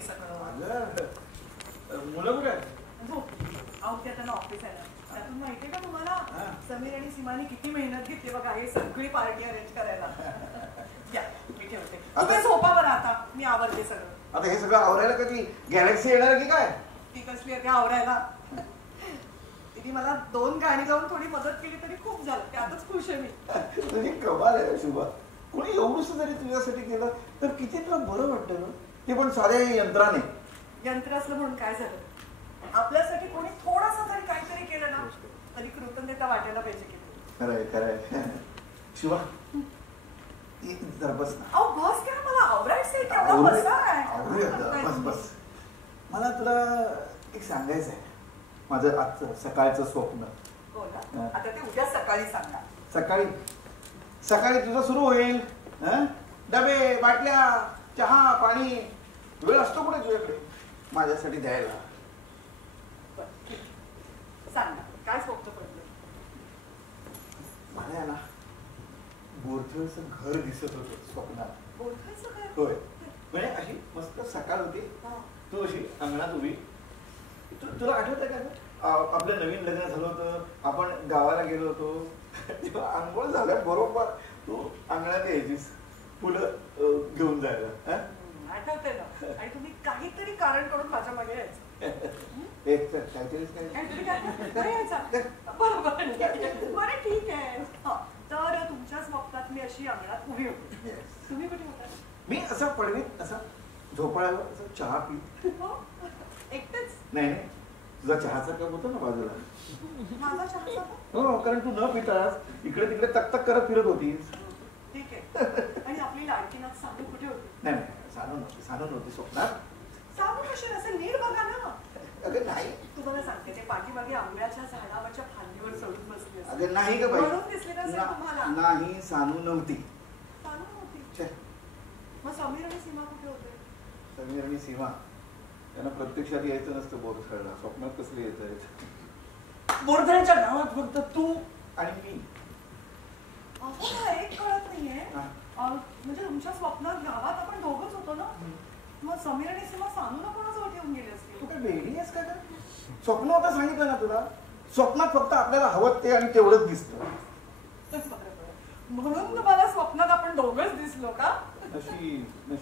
हे सगळं. मुलं कुठे आहेत? अहो त्या त्यांना ऑफिस आहे ना. त्यातून माहितीये का तुम्हाला समीर आणि सीमाने किती मेहनत घेतली बघा हे सगळी पार्टी अरेंज करायला. या मी ठेवते. तुम्ही झोपा बरं आता मी आवरते सगळं. आता हे सगळं आवरायला कधी गॅलेक्सी येणार की काय? ती कसली आहे आवरायला. तिने मला 2 गाणी लावून थोडी मदत केली तरी खूप झालं. त्यातच खुश आहे मी. तुझी कमाल आहे शुभा. कोणी एवढंच जरी तुझ्यासाठी केलं तर किती तुला बरं वाटतं ना. ते पण साध्या यंत्राने. यंत्र असलं म्हणून काय झालं. आपल्यासाठी कोणी थोडंसं जरी काहीतरी केलं ना तरी कृतज्ञता वाटायला पाहिजे की. खरंय खरंय. शिवा जरा बस ना. अहो बस काय मला आवरायचंय तेवढं बसा काय. बस बस. मला तुला एक सांगायचं आहे. माझं आजचं सकाळचं स्वप्न. हो ना. आता ते उद्या सकाळी सांगा. सकाळी सकाळी तुझं सुरू होईल. डबे बाटल्या चहा पाणी वेळ असतो कुठे तुझ्याकडे माझ्यासाठी द्यायला. सांगा काय स्वप्न पडलं. मला ना बोरथळचं घर दिसत होतं स्वप्नात. बोरथळचं घर? होय. म्हणजे अशी मस्त सकाळ होती. तू अशी अंगणात उभी. तुला आठवत आहे का आपलं नवीन लग्न झालं होतं. आपण गावाला गेलो होतो. तेव्हा आंघोळ झाल्या बरोबर तू अंगणात यायचीस फुलं घेऊन जायला. आठवते ना. आणि तुम्ही काहीतरी कारण करून माझ्या मागे यायचं. बरं ठीक आहे. तर तुमच्या स्वप्नात मी अशी अंगणात उभी होती. तुम्ही कुठे होता. मी असा पडवीत असा झोपाळ्यावर असं चहा पीत. एकटेच. नाही तुझा चहाचा कप होता ना बाजूला. माझा चहाचा. हो कारण तू न पितास इकडे तिकडे तक करत फिरत होतीस. ठीक आहे. आणि आपली लाडकीनाथ सानू कुठे होती. नाही सानू नव्हती स्वप्नात. सानू कशी असेल नीट बघा ना. अगं नाही तुम्हाला सांगते ते पाठीमागे आंब्याच्या झाडावरच्या फांदीवर चढून बसली. अगं नाही ग बाई. म्हणून दिसली नसेल तुम्हाला. नाही सानू नव्हती. सानू नव्हती. मग समीर आणि सीमा कुठे होते. समीर आणि सीमा त्यांना प्रत्यक्षात यायचं नसतं बोरथळला. स्वप्नात कसले येत आहेत. बोरथळच्या गावात फक्त तू आणि मी. एक कळत नाहीये. म्हणजे तुमच्या स्वप्नात गावात आपण दोघच होतो ना. मग समीर आणि सीमा सानूला कोणाजवळ ठेवून गेले असतील. तू काय वेगळी आहेस का. स्वप्न होतं सांगितलं ना तुला. स्वप्नात फक्त आपल्याला हवं ते आणि तेवढंच दिसतं. म्हणून तुम्हाला स्वप्नात आपण दोघच दिसलो का. नशीब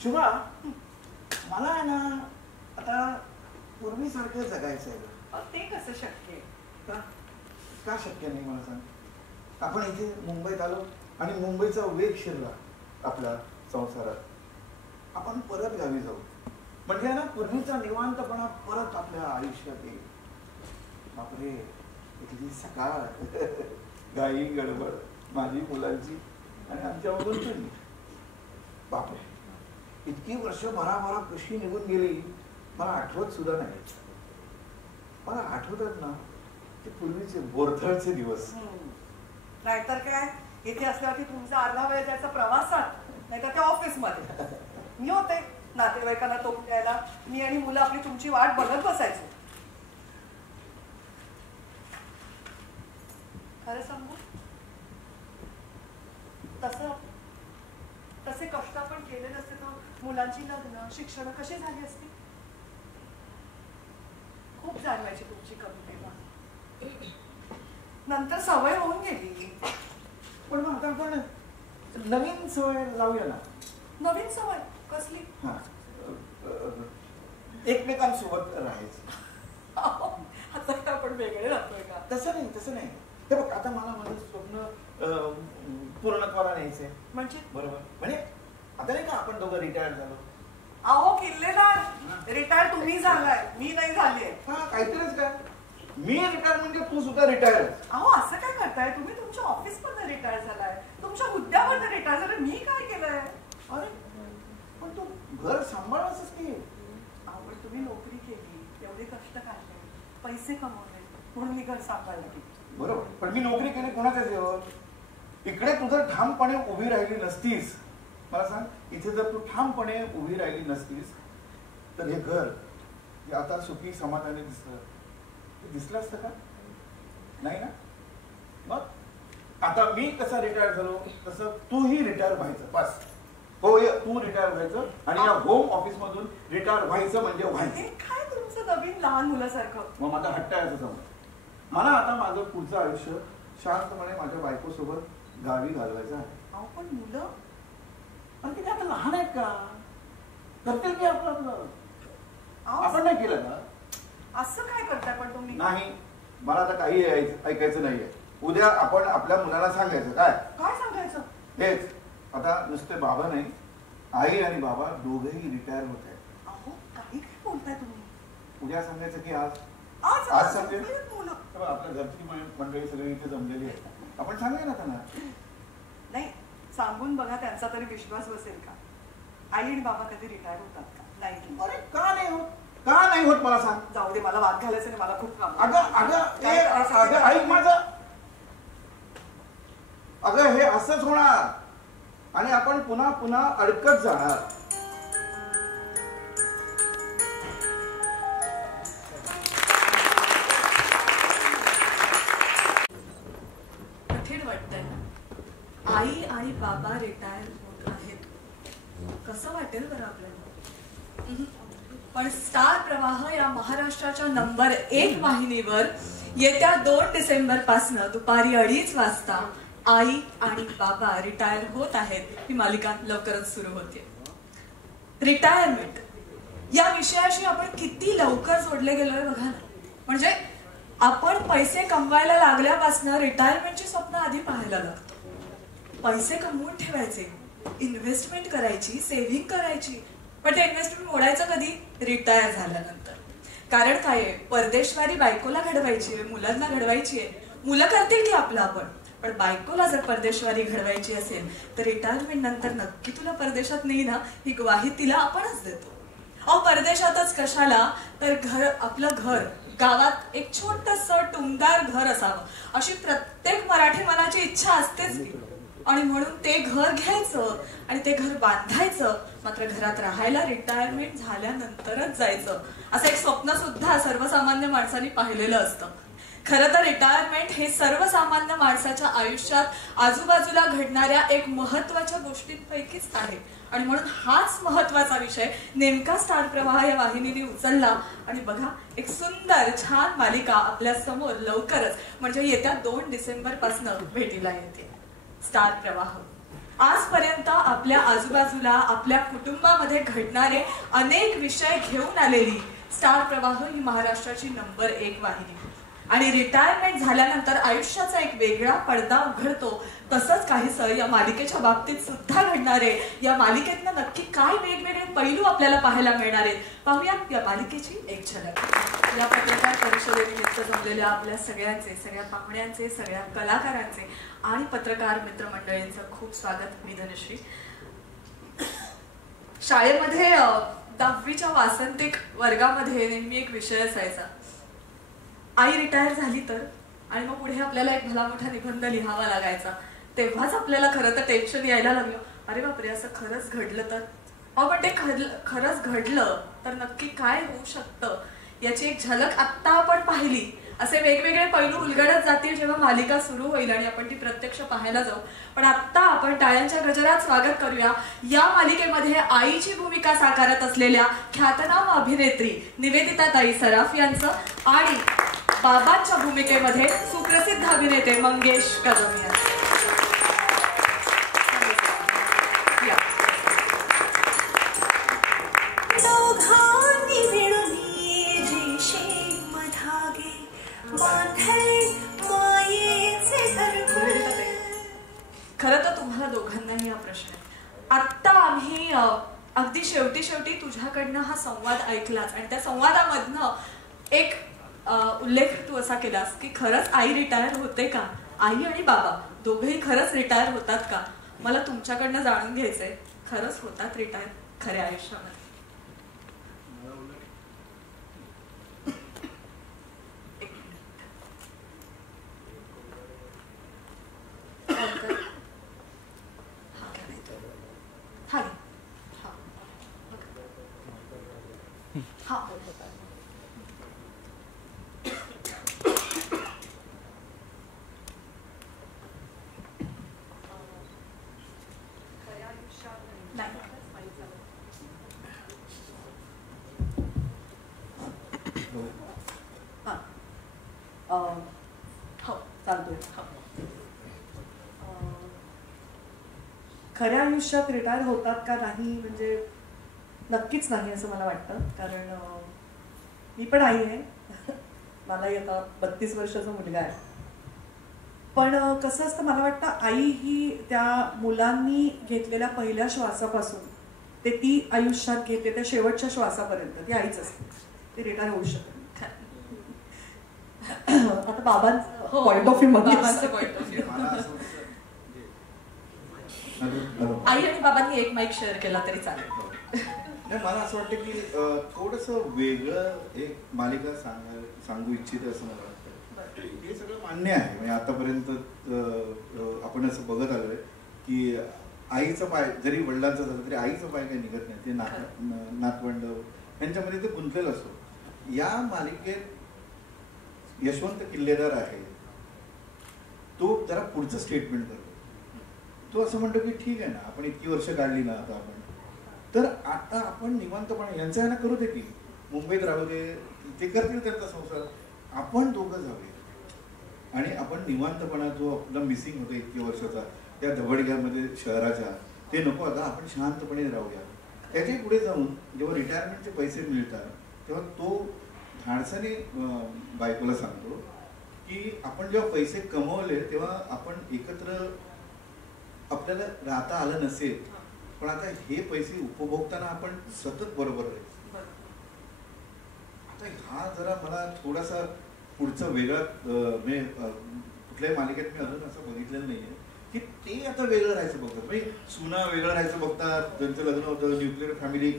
शिवा मला आहे ना आता पूर्वीसारखं जगायचं आहे. ते कसं शक्य आहे. का शक्य नाही मला सांग. आपण इथे मुंबईत आलो आणि मुंबईचा वेग शिरला आपल्या संसारात. आपण परत गावी जाऊ म्हणजे ना पूर्वीचा निवांतपणा परत आपल्या आयुष्यात येईल. बापरे इथली सकाळ गाई गडबड माझी मुलांची आणि आमच्यामधून तुम्ही. बापरे इतकी वर्ष भराभरा कशी निघून गेली मला आठवत सुद्धा नाही. मला आठवतात ना ते पूर्वीचे बोरथळचे दिवस. नाहीतर काय इथे असल्यावरती तुमचा अर्धा वेळ जायचा प्रवासात नाहीतर त्या ऑफिस मध्ये. मी होते नातेवाईकांना तोंड द्यायला. मी आणि मुलं आपली तुमची वाट बघत बसायचो. खरं सांगू तसे कष्ट आपण केले नसते तर मुलांची लग्न शिक्षण कशी झाली असती. खूप जाणवायची तुमची कमी तेव्हा. नंतर सवय होऊन गेली. पण मग आता आपण नवीन सवय लावूया ना. नवीन सवय कसली. एकमेकांसोबत राहायचं. आता आपण वेगळे राहतोय का. तसं नाही. हे बघ आता मला माझं स्वप्न पूर्णत्वाला न्यायचंय. म्हणजे बरोबर म्हणजे आता नाही का आपण दोघं रिटायर झालो. अहो किल्लेदार रिटायर तुम्ही झालाय मी नाही झालीय. काहीतरीच काय. मी रिटायर म्हणजे तू सुद्धा रिटायर. अहो असं काय करताय तुम्ही. तुमच्या ऑफिस मध्ये रिटायर झालाय. तुमच्या हुद्द्यामध्ये रिटायर झालाय. मी काय केलंय. अरे पण तू घर सांभाळायचंच की. पण तुम्ही नोकरी केली तेवढे कष्ट काढले पैसे कमवले म्हणून मी घर सांभाळलं की. बरोबर पण मी नोकरी केली कोणाच्या जेव्हा इकडे तुझं ठामपणे उभी राहिली नसतीस. मला सांग इथे जर तू ठामपणे उभी राहिली नसतीस तर हे घर जे आता सुखी समाधानी दिसलं असतं का. नाही ना. मग आता मी कसा रिटायर झालो तसं तूही रिटायर व्हायचं बस. हो, तू रिटायर व्हायचं आणि या होम ऑफिस मधून रिटायर व्हायचं म्हणजे व्हायचं. काय तुमचं नवीन लहान मुलासारखं. मग माझा हट्ट आहे असं समज. मला आता माझं पुढचं आयुष्य शांतपणे माझ्या बायको सोबत गावी घालवायचं आहे. अहो पण मुलं आणि ते आता लहान आहेत का, करतील की आपलं आपण नाही केलं ना. असं काय करताय पण तुम्ही. नाही, मला आता काही ऐकायचं नाहीये. उद्या आपण आपल्या मुलाला सांगायचं. काय काय सांगायचं. तेच आता नुसते बाबा नाही, आई आणि बाबा दोघेही रिटायर होत आहेत. अहो काही काय बोलताय तुम्ही. उद्या सांगायचं की आज आज सांगेल. आपल्या घरची मंडळी सगळी इथे जमलेली आहे, आपण सांगूया ना त्यांना. नाही सांगून बघा, त्यांचा तरी विश्वास बसेल का. आई आणि बाबा कधी रिटायर होतात का. नाही. अरे का नाही होत, का नाही होत मला सांग. जाऊ दे, मला वाद घालायचं नाही, मला खूप काम. अगं ऐक माझं. अगं हे असंच होणार आणि आपण पुन्हा पुन्हा अडकत जाणार. कठीण वाटतंय ना. आई आणि बाबा रिटायर होत आहेत, कसं वाटेल बरं आपल्याला. पण स्टार प्रवाह या महाराष्ट्राच्या नंबर 1 वाहिनीवर येत्या 2 डिसेंबर पासून दुपारी 2:30 वाजता आई आणि बाबा रिटायर होत आहेत ही मालिका लवकरच सुरू होते. रिटायरमेंट या विषयाशी आपण किती लवकर जोडले गेलोय बघा ना. म्हणजे आपण पैसे कमवायला लागल्यापासून रिटायरमेंटची स्वप्न आधी पाहायला लागतो. पैसे कमवून ठेवायचे, इन्व्हेस्टमेंट करायची, सेव्हिंग करायची. पण ते इन्व्हेस्टमेंट मोडायचं कधी, रिटायर झाल्यानंतर. कारण काय आहे, परदेशवारी बायकोला घडवायची आहे, मुलांना घडवायची आहे. मुलं करतील की आपलं आपण, पण बायकोला जर परदेशवारी घडवायची असेल तर रिटायरमेंट नंतर नक्की तुला परदेशात नाही ना, ही ग्वाही तिला आपणच देतो. अहो परदेशातच कशाला, तर आपलं घर गावात एक छोटस टुमदार घर असावं अशी प्रत्येक मराठी मनाची इच्छा असतेच की. आणि म्हणून ते घर घ्यायचं आणि ते घर बांधायचं, मात्र घरात राहायला रिटायरमेंट झाल्यानंतरच जायचं, असं एक स्वप्न सुद्धा सर्वसामान्य माणसांनी पाहिलेलं असतं. खरं तर रिटायरमेंट हे सर्वसामान्य माणसाच्या आयुष्यात आजूबाजूला घडणाऱ्या एक महत्वाच्या गोष्टींपैकीच आहे. आणि म्हणून हाच महत्वाचा विषय नेमका स्टार प्रवाह या वाहिनीने उचलला. आणि बघा, एक सुंदर छान मालिका आपल्या समोर लवकरच म्हणजे येत्या 2 डिसेंबर पासून भेटीला येते. स्टार प्रवाह आजपर्यंत आपल्या आजूबाजूला आपल्या कुटुंबामध्ये घडणारे अनेक विषय घेऊन आलेली स्टार प्रवाह ही महाराष्ट्राची नंबर 1 वाहिनी. आणि रिटायरमेंट झाल्यानंतर आयुष्याचा एक वेगळा पडदा उघडतो. तसंच काहीसं या मालिकेच्या बाबतीत सुद्धा घडणारे, या मालिकेतनं नक्की काय वेगवेगळे पैलू आपल्याला पाहायला मिळणार आहेत, पाहूया या मालिकेची एक झलक. या पत्रकार परिषदेनिमित्त जमलेल्या आपल्या सगळ्यांचे, सगळ्या पाहुण्यांचे, सगळ्या कलाकारांचे आणि पत्रकार मित्रमंडळींचं खूप स्वागत. मी धनश्री. शाळेमध्ये 10वीच्या वासंतिक वर्गामध्ये नेहमी एक विषय असायचा, आई रिटायर झाली तर. आणि मग पुढे आपल्याला एक भला मोठा निबंध लिहावा लागायचा. तेव्हाच आपल्याला खरं तर टेन्शन यायला लागलं, अरे बापरे असं खरंच घडलं तर. पण ते खरंच घडलं तर नक्की काय होऊ शकतं याची एक झलक आत्ता आपण पाहिली. असे वेगवेगळे पैलू उलगडत जातील जेव्हा मालिका सुरू होईल आणि आपण ती प्रत्यक्ष पाहायला जाऊ. पण आत्ता आपण टाळ्यांच्या गजरात स्वागत करूया या मालिकेमध्ये आईची भूमिका साकारत असलेल्या ख्यातनाम अभिनेत्री निवेदिताताई सराफ यांचं आणि बाबांच्या भूमिकेमध्ये सुप्रसिद्ध अभिनेते मंगेश कदम यांचं. खरं तर तुम्हाला दोघांनाही हा प्रश्न आहे. आत्ता आम्ही अगदी शेवटी तुझ्याकडनं हा संवाद ऐकलाच आणि त्या संवादामधनं एक उल्लेख तू असा केलास की खरंच आई रिटायर होते का, आई आणि बाबा दोघेही खरंच रिटायर होतात का. मला तुमच्याकडनं जाणून घ्यायचंय, खरंच होतात रिटायर खऱ्या आयुष्यामध्ये. चालतोय. खऱ्या आयुष्यात रिटायर होतात का नाही म्हणजे नक्कीच नाही असं मला वाटतं. कारण मी पण आई आहे, मलाही आता 32 वर्षाचा मुलगा आहे. पण कसं असतं मला वाटतं आई ही त्या मुलांनी घेतलेल्या पहिल्या श्वासापासून ते ती आयुष्यात घेते त्या शेवटच्या श्वासापर्यंत ती आईच असते. ते रिटायर होऊ शकत. आता बाबांचं पॉइंट ऑफ व्ह्यू आई आणि बाबांनी एक माईक शेअर केला तरी चालेल. नाही, मला असं वाटतं की थोडस वेगळं एक मालिका सांगू इच्छिते असं मला वाटतं. हे सगळं मान्य आहे. म्हणजे आतापर्यंत आपण असं बघत आलोय की आईचं पाय जरी वडिलांचं झालं तरी आईचं पाय काही निघत नाही. ते नातवंड यांच्यामध्ये ते गुंतलेलं असतो. या मालिकेत यशवंत किल्लेदार आहे, तो जरा पुढचं स्टेटमेंट करतो. तो असं म्हणतो की ठीक आहे ना, आपण इतकी वर्ष काढली ना आता आपण, तर आता आपण निवांतपणे यांचं आहे ना करू दे की मुंबईत राहू दे, ते करतील त्यांचा संसार, आपण दोघं जाऊया आणि आपण निवांतपणा जो आपला मिसिंग होतो इतकी वर्षाचा त्या धबडग्यामध्ये शहराच्या, ते नको. आता आपण शांतपणे राहूया. त्याच्या पुढे जाऊन जेव्हा रिटायरमेंटचे पैसे मिळतात तेव्हा तो धाडसाने बायकोला सांगतो की आपण जेव्हा पैसे कमवले तेव्हा आपण एकत्र आपल्याला राहता आलं नसेल, पण आता हे पैसे उपभोगताना आपण सतत बरोबर आहे. आता हा जरा मला थोडासा पुढचा वेगळा म्हणजे कुठल्याही मालिकेत मी अजून असं बघितलेलं नाहीये की ते आता वेगळं राहायचं बघतात. म्हणजे सुना वेगळं राहायचं बघतात, त्यांचं लग्न होतं, न्यूक्लिअर फॅमिली,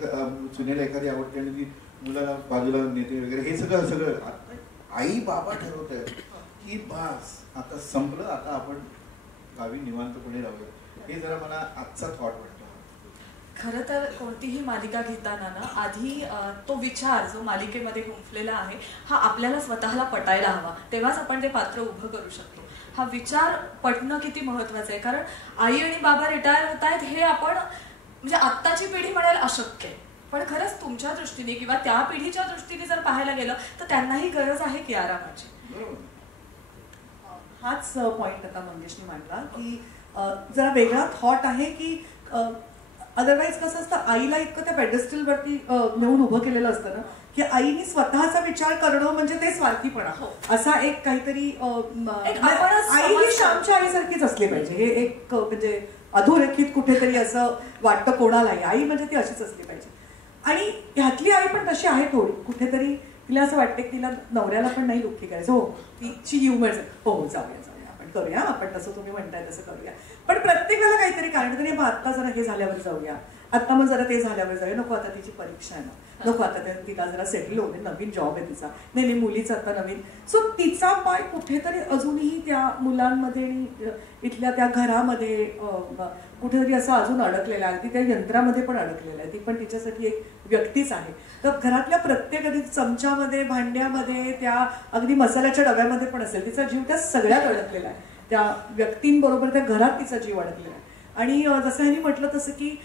सुनेला एखादी आवडते आणि ती मुलाला बाजूला नेते वगैरे, हे सगळं आता आई बाबा ठरवत आहेत की बस आता संपलं, आता आपण गावी निवांतपणे राहूया. हे जरा मला आजचा थॉट वाटतो. खरं तर कोणतीही मालिका घेताना ना आधी तो विचार जो मालिकेमध्ये गुंफलेला आहे हा आपल्याला स्वतःला पटायला हवा, तेव्हाच आपण ते पात्र उभं करू शकतो. हा विचार पटणं किती महत्वाचं आहे. कारण आई आणि बाबा रिटायर होत आहेत हे आपण म्हणजे आत्ताची पिढी म्हणेल अशक्य, पण खरंच तुमच्या दृष्टीने किंवा त्या पिढीच्या दृष्टीने जर पाहायला गेलं तर त्यांनाही गरज आहे की आरामाची. हाच पॉइंट आता मंगेशने मांडला की जरा वेगळा थॉट आहे की अदरवाईज कसं असतं, आईला इतकं त्या पेडेस्टल वरती नेऊन उभं केलेलं असतं ना की आईने स्वतःचा विचार करणं म्हणजे ते स्वार्थीपणा, असा एक काहीतरी आई ही श्यामच्या आईसारखीच असली पाहिजे. हे एक म्हणजे अधोरेखित कुठेतरी असं वाटतं कोणालाही. आई म्हणजे ती अशीच असली पाहिजे. आणि ह्यातली आई पण तशी आहे थोडी कुठेतरी. तिला असं वाटतं की तिला नवऱ्याला पण नाही दुःखी करायचं. हो, तिची ह्युमर हो जाऊया आपण करूया, आपण तसं तुम्ही म्हणताय तसं करूया. पण प्रत्येक वेळेला काहीतरी कारण तरी मग आत्ता जरा हे झाल्यावर जाऊया, आत्ता मग जरा ते झाल्यावर जाऊया, नको आता तिची परीक्षा आहे ना, नको आता तिला जरा सेटल होते, नवीन जॉब आहे तिचा, नाही मुलीचं आता नवीन. सो तिचा पाय कुठेतरी अजूनही त्या मुलांमध्ये आणि इथल्या त्या घरामध्ये कुठेतरी असं अजून अडकलेला आहे. ती त्या यंत्रामध्ये पण अडकलेला आहे. ती पण तिच्यासाठी एक व्यक्तीच आहे. तर घरातल्या प्रत्येक अगदी चमच्यामध्ये, भांड्यामध्ये, त्या अगदी मसाल्याच्या डब्यामध्ये पण असेल तिचा जीव त्या सगळ्यात अडकलेला आहे. त्या व्यक्तींबरोबर त्या घरात तिचा जीव अडकलेला आहे. आणि जसं ह्यांनी म्हटलं तसं की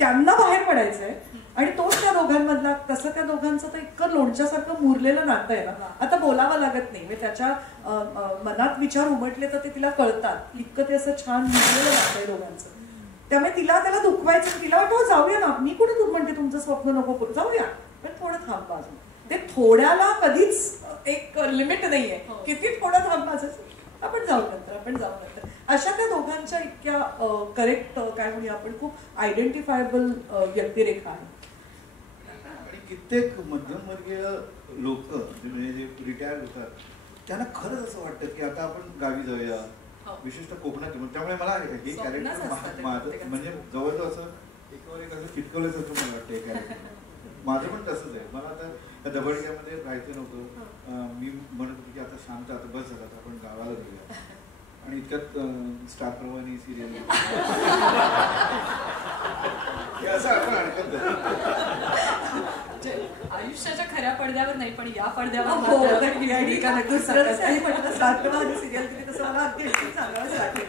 त्यांना बाहेर पडायचंय आणि तोच त्या दोघांमधला, तसं त्या दोघांचं तर इतकं लोणच्यासारखं मुरलेलं नातं आहे ना, आता बोलावं लागत नाही. म्हणजे त्याच्या मनात विचार उमटले तर ते तिला कळतात. इतकं ते असं छान मुरलेलं नातं आहे दोघांचं. त्यामुळे तिला त्याला दुखवायचं, तिला वाटतं जाऊया ना, मी कुठे तू म्हणते तुमचं स्वप्न नको करू, जाऊया, पण थोडं थांबा अजून. ते थोड्याला कधीच एक लिमिट नाहीये, किती थोडं थांबायचं, आपण जाऊ नंतर, आपण जाऊ नंतर. अशा त्या दोघांच्या इतक्या करेक्ट काय म्हणूया आपण, खूप आयडेंटिफायबल व्यक्तिरेखा आहे. आणि कित्येक मध्यमवर्गीय लोक म्हणजे जे रिटायर होतात त्यांना खरंच असं वाटतं की आता आपण गावी जाऊया, विशेषतः कोकणात. त्यामुळे मला हे कॅरेक्टर माझं म्हणजे जवळजवळ असं एकावर एक असं चिटकवल्यासारखं मला वाटतं हे कॅरेक्टर. माझं पण तसंच आहे. मला आता त्या दबडक्यामध्ये राहायचं नव्हतं. मी म्हणत होतो की आता शांत, आता बस झालं, आपण गावाला जाऊया. आणि इतक्यात स्टार प्रमाणे सिरियल असं आपण अडकत आयुष्याच्या खऱ्या पडद्यावर नाही पण या पडद्यावर दुसरं सिरियल तसं मला अगदी सांगावंच लागेल.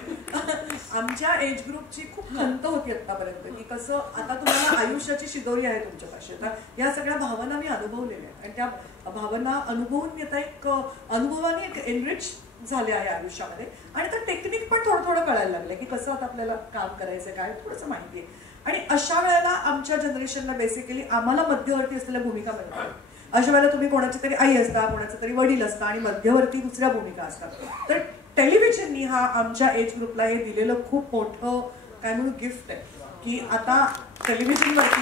आमच्या एज ग्रुपची खूप खंत होती आतापर्यंत की कसं आता तुम्हाला आयुष्याची शिदोरी आहे तुमच्यापाशी. आता या सगळ्या भावना मी अनुभवलेल्या आहेत आणि त्या भावना अनुभवून येता एक अनुभवाने एक एनरिच झाले आहे आयुष्यामध्ये आणि तर टेक्निक पण थोडं थोडं कळायला लागलं की कसं आता आपल्याला काम करायचं काय थोडंसं माहिती आहे. आणि अशा वेळेला आमच्या जनरेशनला बेसिकली आम्हाला मध्यवर्ती असलेल्या भूमिका मिळतात. अशा वेळेला तुम्ही कोणाची तरी आई असता, कोणाचं तरी वडील असता आणि मध्यवर्ती दुसऱ्या भूमिका असतात. तर टेलिव्हिजननी हा आमच्या एज ग्रुपला हे दिलेलं खूप मोठं काय म्हणून गिफ्ट आहे की आता टेलिव्हिजनवरती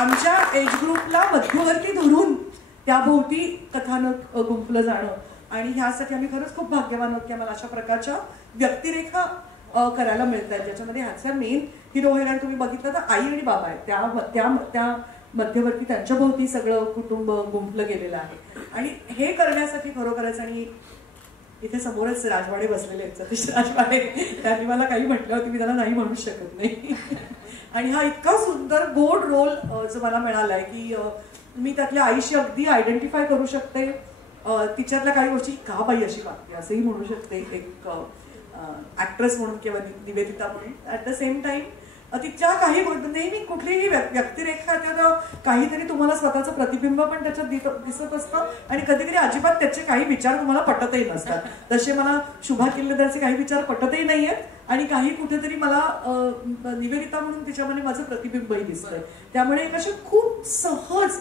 आमच्या एज ग्रुपला मध्यवर्ती धरून त्याभोवती कथानक गुंफलं जाणं आणि ह्यासाठी आम्ही खरंच खूप भाग्यवान आहोत की आम्हाला अशा प्रकारच्या व्यक्तिरेखा करायला मिळत आहेत ज्याच्यामध्ये ह्याचा मेन हिरो हिरोईन तुम्ही बघितलं तर आई आणि बाबा आहेत. त्या मध्यवर्ती त्यांच्या भोवती सगळं कुटुंब गुंफलं गेलेलं आहे आणि हे करण्यासाठी खरोखरच आणि इथे समोरच राजवाडे बसलेले आहेत सतीश राजवाडे. त्यांनी मला काही म्हटलं होतं मी त्याला नाही म्हणू शकत नाही. आणि हा इतका सुंदर गोड रोल जो मला मिळाला आहे की मी त्यातल्या आईशी अगदी आयडेंटिफाय करू शकते. तिच्यातल्या काही गोष्टी का बाई अशी वागते असंही म्हणू शकते एक ऍक्ट्रेस म्हणून किंवा निवेदिता म्हणून. ऍट द सेम टाइम तिच्या काही नेहमी कुठलीही व्यक्तिरेखा त्यात काहीतरी तुम्हाला स्वतःचं प्रतिबिंब पण त्याच्यात दिसत असतं आणि कधी कधी अजिबात त्याचे काही विचार तुम्हाला पटतही नसतात. तसे मला शुभा किल्लेदारचे काही विचार पटतही नाहीयेत आणि काही कुठेतरी मला निवेदिता म्हणून तिच्यामध्ये माझं प्रतिबिंबही दिसतंय. त्यामुळे एक असे खूप सहज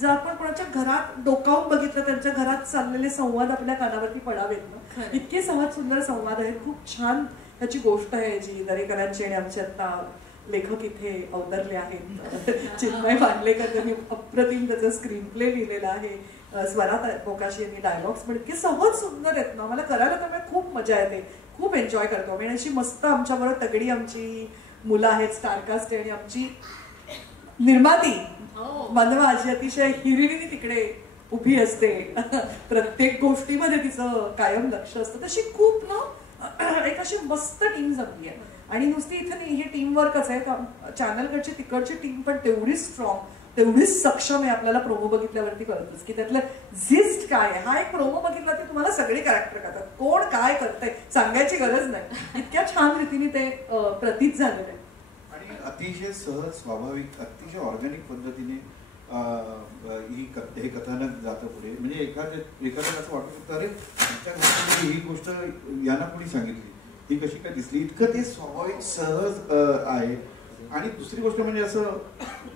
जर आपण कोणाच्या घरात डोकावून बघितलं त्यांच्या घरात चाललेले संवाद आपल्या कानावरती पडावेत ना इतके सहज सुंदर संवाद आहेत. खूप छान त्याची गोष्ट आहे जी दरेकरांची आणि आमचे आता लेखक इथे अवतरले आहेत. चिन्मय मांडलेकर त्यांनी अप्रतिम त्याचा स्क्रीन प्ले लिहिलेला आहे. स्वरात मोकाशी यांनी डायलॉग्स पण इतके सहज सुंदर आहेत ना मला करायला त्यामुळे खूप मजा येते. खूप एन्जॉय करतो आणि अशी मस्त आमच्याबरोबर तगडी आमची मुलं आहेत स्टारकास्ट आणि आमची निर्माती मनवा जी अतिशय हिरिरीने तिकडे उभी असते. प्रत्येक गोष्टीमध्ये तिचं कायम लक्ष असतं. तशी खूप ना एक अशी मस्त टीम जमली आहे आणि नुसती इथे नाही हे टीम वर्कच आहे. चॅनलकडची तिकडची टीम पण तेवढीच स्ट्रॉंग तेवढीच सक्षम आहे. आपल्याला प्रोमो बघितल्यावरती कळतच की त्यातलं झिस्ट काय आहे. हा एक प्रोमो बघितला की तुम्हाला सगळे कॅरेक्टर करतात कोण काय करतंय सांगायची गरज नाही. इतक्या छान रीतीने ते प्रतीत झालेलं आहे आणि अतिशय सहज स्वाभाविक अतिशय ऑर्गॅनिक पद्धतीने हे कथानक जातं पुढे. म्हणजे एखाद्याला असं वाटू शकतं अरे आमच्या घरामध्ये ही गोष्ट यांना कोणी सांगितली ही कशी काय दिसली. इतकं ते स्वाभाविक सहज आहे. आणि दुसरी गोष्ट म्हणजे असं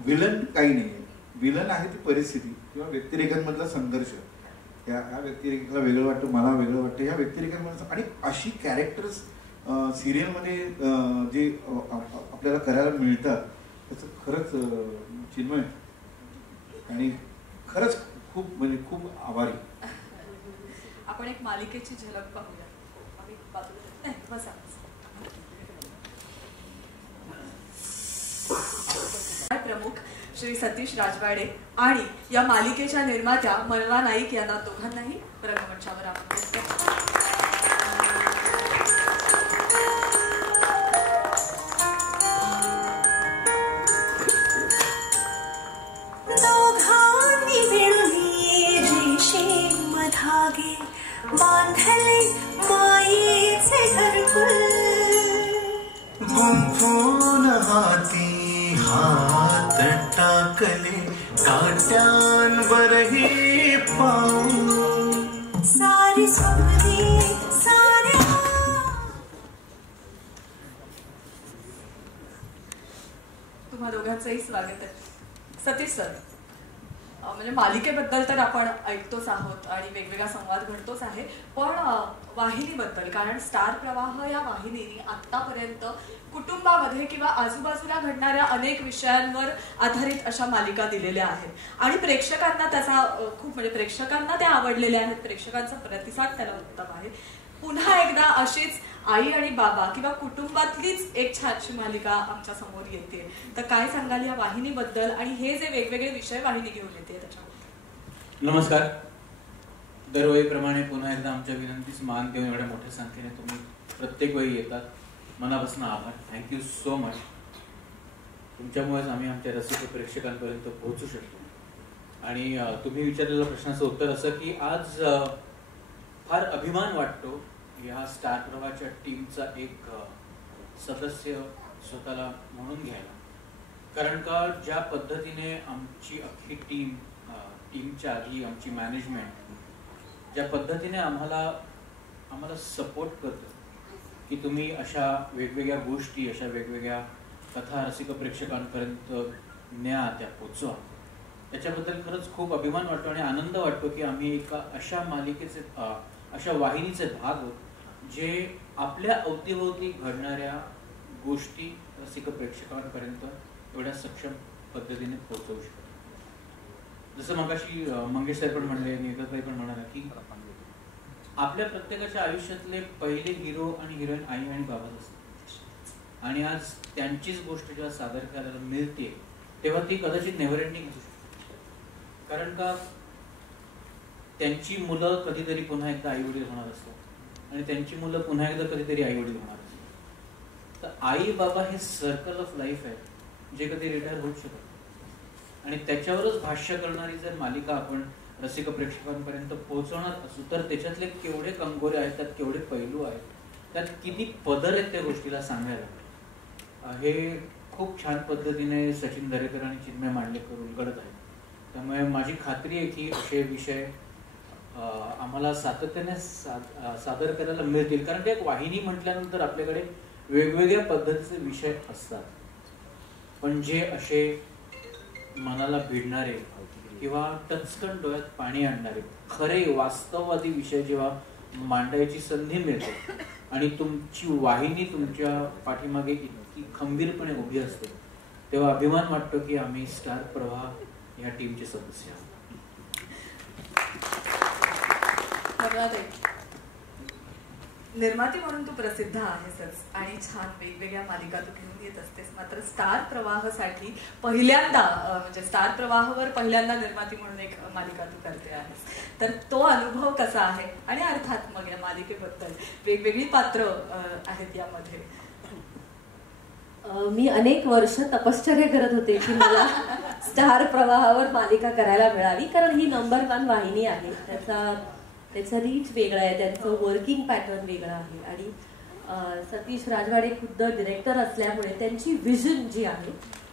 विलन काही नाही आहे. विलन आहे ती परिस्थिती किंवा व्यक्तिरेखांमधला संघर्ष. ह्या व्यक्तिरेखेला वेगळं वाटतं मला वेगळं वाटतं ह्या व्यक्तिरेखांमध्ये आणि अशी कॅरेक्टर्स सिरियलमध्ये जे आपल्याला करायला मिळतात त्याचं खरंच चिन्मय आणि खरंच खूप म्हणजे खूप आभारी. आपण एक मालिकेची झलक पाहूया. प्रमुख श्री सतीश राजवाडे आणि या मालिकेच्या निर्मात्या मनवा नाईक यांना दोघांनाही रंगमंचावर आमंत्रित करतो. बांधले मायेचे घरकुल गुंफून हाती हात टाकले काट्यांवरही पाऊल सारी स्वप्ने साऱ्या. तुम्हा दोघांचंही स्वागत आहे. सतीश सर म्हणजे मालिकेबद्दल तर आपण ऐकतोच आहोत आणि वेगवेगळा संवाद घडतोच आहे पण वाहिनीबद्दल कारण स्टार प्रवाह या वाहिनीने आतापर्यंत कुटुंबामध्ये किंवा आजूबाजूला घडणाऱ्या अनेक विषयांवर आधारित अशा मालिका दिलेल्या आहेत आणि प्रेक्षकांना त्याचा खूप म्हणजे प्रेक्षकांना त्या आवडलेल्या आहेत. प्रेक्षकांचा प्रतिसाद त्याला उत्तम आहे. पुन्हा एकदा अशीच आई आणि बाबा किंवा कुटुंबातलीच एक छानशी मालिका आमच्या समोर येते तर काय सांगाल या वाहिनीबद्दल आणि हे जे वेगवेगळे विषय वाहिनी घेऊन येते त्याच्याबद्दल. नमस्कार. दरवेळीप्रमाणे पुन्हा एकदा आमच्या विनंतीस मान देऊन एवढ्या मोठ्या संख्येने तुम्ही प्रत्येक वेळी येतात. मनापासून आभार. Thank you so much. तुमच्यामुळेच आम्ही आमच्या रसिक प्रेक्षकांपर्यंत पोहोचू शकतो. आणि तुम्ही विचारलेल्या प्रश्नाचं उत्तर असं की आज फार अभिमान वाटतो या स्टार प्रवाहाच्या टीमचा एक सदस्य स्वतःला म्हणून घ्यायला. कारण का ज्या पद्धतीने आमची अख्खी टीमच्या आधी आमची मॅनेजमेंट ज्या पद्धतीने आम्हाला सपोर्ट करतं की तुम्ही अशा वेगवेगळ्या गोष्टी, अशा वेगवेगळ्या कथा रसिक प्रेक्षकांपर्यंत न्या, त्या पोचवा, त्याच्याबद्दल खरंच खूप अभिमान वाटतो आणि आनंद वाटतो की आम्ही एका अशा मालिकेचे, अशा वाहिनीचे भाग आहोत जे आपल्या अवतीभोवती घडणाऱ्या गोष्टी रसिक प्रेक्षकांपर्यंत एवढ्या सक्षम पद्धतीने पोहोचवू शकतो. जसं मगाशी मंगेश साहेब पण म्हणले, निर्गताई पण म्हणाला की आपल्या प्रत्येकाच्या आयुष्यातले पहिले हिरो आणि हिरोईन आई आणि बाबाच असतात आणि आज त्यांचीच गोष्ट जेव्हा सादर करायला मिळते तेव्हा ती कदाचित नेव्हर एंडिंग असू शकते. कारण का त्यांची मुलं कधीतरी पुन्हा एकदा आई वडील होणार असतात आणि त्यांची मुलं पुन्हा एकदा कधीतरी आई वडील होणार असतात. तर आई बाबा हे सर्कल ऑफ लाईफ आहे जे कधी रिटायर होऊ शकत नाही आणि त्याच्यावरच भाष्य करणारी जर मालिका आपण रसिक प्रेक्षकांपर्यंत पोहोचवणार असू तर त्याच्यातले केवढे कंगोरे आहेत, त्यात केवढे पैलू आहेत, त्यात किती पदर आहेत त्या गोष्टीला सांगायला, हे खूप छान पद्धतीने सचिन दरेकर आणि चिन्मय मांडलेकर उलगडत आहेत. त्यामुळे माझी खात्री आहे की असे विषय आम्हाला सातत्याने सादर करायला मिळतील. कारण ते एक वाहिनी म्हटल्यानंतर आपल्याकडे वेगवेगळ्या पद्धतीचे विषय असतात, पण जे असे मनाला भिडणारे किंवा टचकन डोळ्यात पाणी आणणारे खरे वास्तववादी विषय जेव्हा मांडायची संधी मिळते आणि तुमची वाहिनी तुमच्या पाठीमागे इतकी खंबीरपणे उभी असते तेव्हा अभिमान वाटतो की आम्ही स्टार प्रवाह या टीमचे सदस्य आहोत. निर्माती म्हणून तू प्रसिद्ध आहेसच आणि छान वेगवेगळ्या मालिका तू घेऊन येत असतेस. मात्र स्टार प्रवाहासाठी पहिल्यांदा म्हणजे स्टार प्रवाहावर पहिल्यांदा निर्माती म्हणून एक मालिका तू करते आहेस, तर तो अनुभव कसा आहे आणि अर्थात मग या मालिकेबद्दल वेगवेगळी पात्र आहेत यामध्ये. मी अनेक वर्ष तपश्चर्या करत होते की मला स्टार प्रवाहावर मालिका करायला मिळावी, कारण ही नंबर 1 वाहिनी आहे. त्याचा रीच वेगळा आहे, त्यांचं वर्किंग पॅटर्न वेगळं आहे आणि सतीश राजवाडे खुद्द डिरेक्टर असल्यामुळे त्यांची विजन जी आहे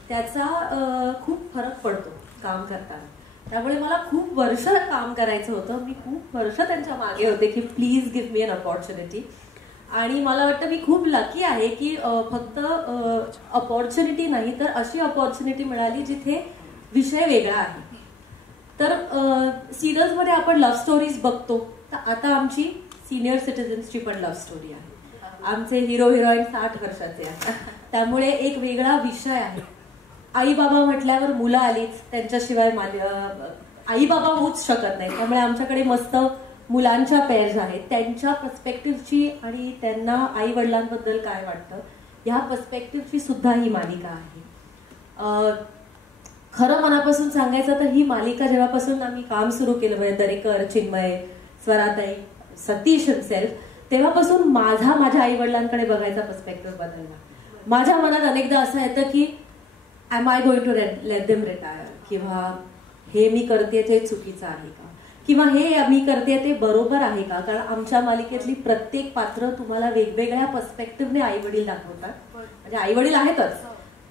त्याचा खूप फरक पडतो काम करताना. त्यामुळे मला खूप वर्ष काम करायचं होतं. मी खूप वर्ष त्यांच्या मागे होते की please give me an opportunity. आणि मला वाटतं मी खूप लकी आहे की फक्त अपॉर्च्युनिटी नाही तर अशी अपॉर्च्युनिटी मिळाली जिथे विषय वेगळा आहे. तर सिरियल्समध्ये आपण लव्ह स्टोरीज बघतो, तर आता आमची सिनियर सिटीजन्सची पण लव्ह स्टोरी आहे. आमचे हिरो हिरोईन 60 वर्षाचे आहेत, त्यामुळे एक वेगळा विषय आहे. आई बाबा म्हटल्यावर मुलं आलीच, त्यांच्याशिवाय आई बाबा होऊच शकत नाही. त्यामुळे आमच्याकडे मस्त मुलांच्या पेअर्स आहेत, त्यांच्या पर्स्पेक्टिव्हची आणि त्यांना आई वडिलांबद्दल काय वाटतं ह्या पर्स्पेक्टिव्हची सुद्धा ही मालिका आहे. खरं मनापासून सांगायचं तर ही मालिका जेव्हापासून आम्ही काम सुरू केलं म्हणजे दरेकर, चिन्मय, स्वराताई, सतीश हिमसेल्फ, तेव्हापासून माझ्या आई वडिलांकडे बघायचा पर्स्पेक्टिव्ह बदलला. माझ्या मनात अनेकदा असं येतं की am I going to let them retire, किंवा हे मी करते ते चुकीचं आहे का, किंवा हे मी करते ते बरोबर आहे का. कारण आमच्या मालिकेतली प्रत्येक पात्र तुम्हाला वेगवेगळ्या पर्स्पेक्टिव्हने आई वडील दाखवतात. म्हणजे आई वडील आहेतच,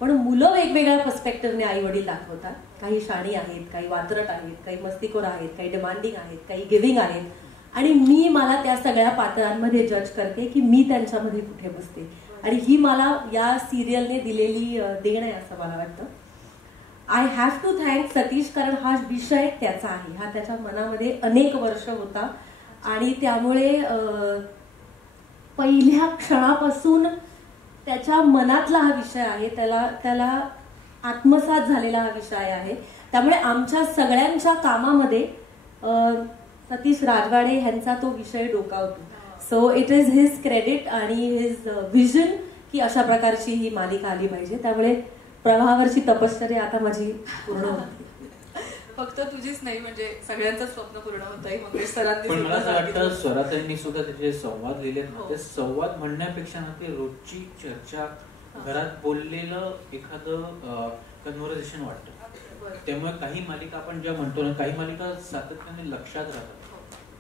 पण मुलं वेगवेगळ्या पर्स्पेक्टिव्हने आई वडील दाखवतात. काही शाणी आहेत, काही वात्रट आहेत, काही मस्तीखोर आहेत, काही डिमांडिंग आहेत, काही गिव्हिंग आहेत. आणि मला त्या सगळ्या पात्रांमध्ये जज करते की मी त्यांच्यामध्ये कुठे बसते. आणि ही मला या सिरियलने दिलेली देण आहे असं मला वाटतं. I have to thank Satish, कारण हा विषय त्याचा आहे, हा त्याच्या मनामध्ये अनेक वर्ष होता आणि त्यामुळे पहिल्या क्षणापासून त्याच्या मनातला हा विषय आहे, त्याला आत्मसात झालेला हा विषय आहे. त्यामुळे आमच्या सगळ्यांच्या कामामध्ये सतीश राजवाडे यांचा तो विषय डोकावतो. So it is his credit आणि हिज विजन की अशा प्रकारची ही मालिका आली पाहिजे. त्यामुळे प्रवाहावरची तपश्चर्या आता माझी पूर्ण होती. फक्त तुझीच नाही, म्हणजे सगळ्यांचं स्वप्न पूर्ण होत आहे. मंगेश सरांनी पण मला असं वाटतं स्वराताईंनी सुद्धा त्याचे संवाद लिहिले ना, ते संवाद म्हणण्यापेक्षा ना ते रोजची चर्चा, घरात बोललेलं एखादं कन्व्हर्सेशन वाटतं. त्यामुळे काही मालिका आपण ज्या म्हणतो ना, काही मालिका सातत्याने लक्षात राहतात